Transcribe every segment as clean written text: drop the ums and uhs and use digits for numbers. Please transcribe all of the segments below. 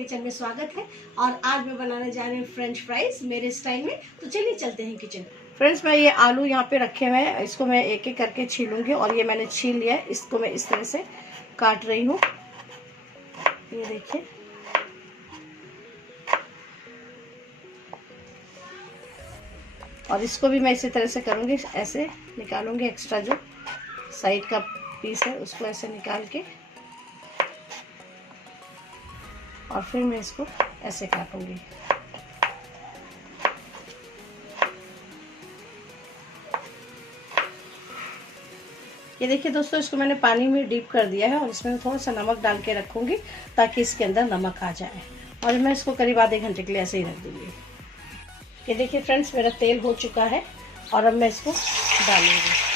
Kitchen में स्वागत है। और आज मैं बनाने जा रही हूँ फ्रेंच फ्राइज मेरे स्टाइल में। तो चलिए चलते हैं किचन। फ्रेंड्स, मैं ये आलू यहाँ पे रखे हुए हैं, इसको मैं एक एक करके छीलूंगी। और ये मैंने छील लिया है, इसको मैं इस तरह से काट रही हूँ। ये देखिए, और इसको भी मैं इसी तरह से करूँगी, ऐसे निकालूंगी एक्स्ट्रा जो साइड का पीस है उसको ऐसे निकाल के, और फिर मैं इसको ऐसे काटूंगी। ये देखिए दोस्तों, इसको मैंने पानी में डीप कर दिया है और इसमें थोड़ा सा नमक डाल के रखूंगी ताकि इसके अंदर नमक आ जाए। और मैं इसको करीब आधे घंटे के लिए ऐसे ही रख दूंगी। ये देखिए फ्रेंड्स, मेरा तेल हो चुका है और अब मैं इसको डालूंगी।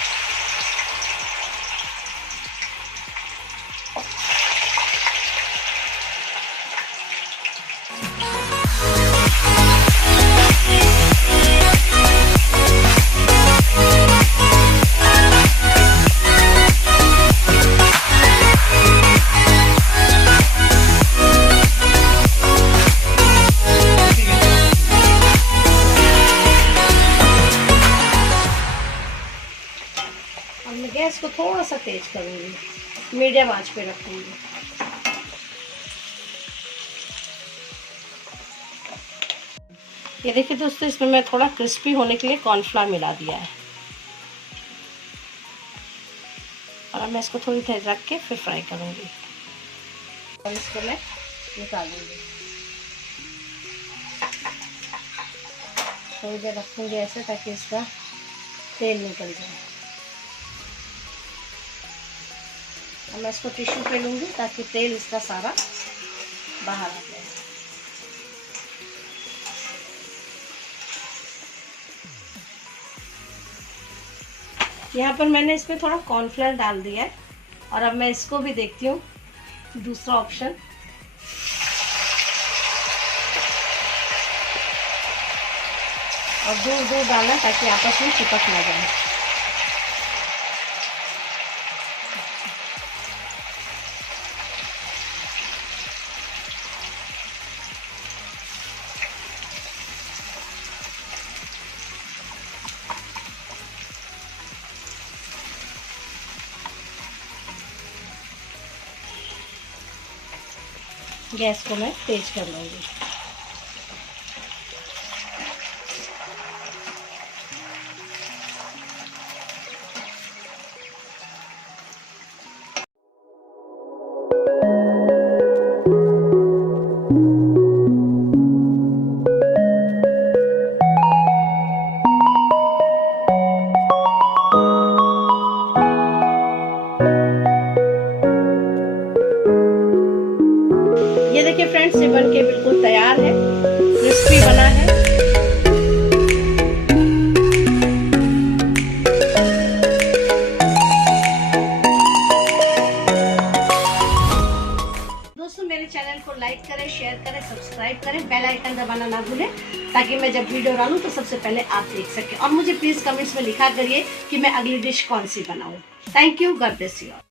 मैं गैस को थोड़ा सा तेज करूंगी, मीडियम आंच पे रखूंगी। ये देखिए दोस्तों, इसमें मैं थोड़ा क्रिस्पी होने के लिए कॉर्नफ्लावर मिला दिया है। और अब मैं इसको थोड़ी देर रख के फिर फ्राई करूंगी। और इसको मैं निकालूंगी, थोड़ी देर रखूंगी ऐसे ताकि इसका तेल निकल जाए। अब मैं इसको टिश्यू पे लूँगी ताकि तेल इसका सारा बाहर आ जाए। यहाँ पर मैंने इसमें थोड़ा कॉर्नफ्लोर डाल दिया है। और अब मैं इसको भी देखती हूँ दूसरा ऑप्शन। और दूर दूर डालना ताकि आपस में चिपक ना जाए। गैस को मैं तेज कर लूँगी। ये देखिए फ्रेंड्स, ये बनके बिल्कुल तैयार है, क्रिस्पी बना है। दोस्तों, मेरे चैनल को लाइक करें, शेयर करें, सब्सक्राइब करें, बेल आइकन दबाना ना भूलें ताकि मैं जब वीडियो डालूं तो सबसे पहले आप देख सकें। और मुझे प्लीज कमेंट्स में लिखा करिए कि मैं अगली डिश कौन सी बनाऊं। Thank you, God bless you.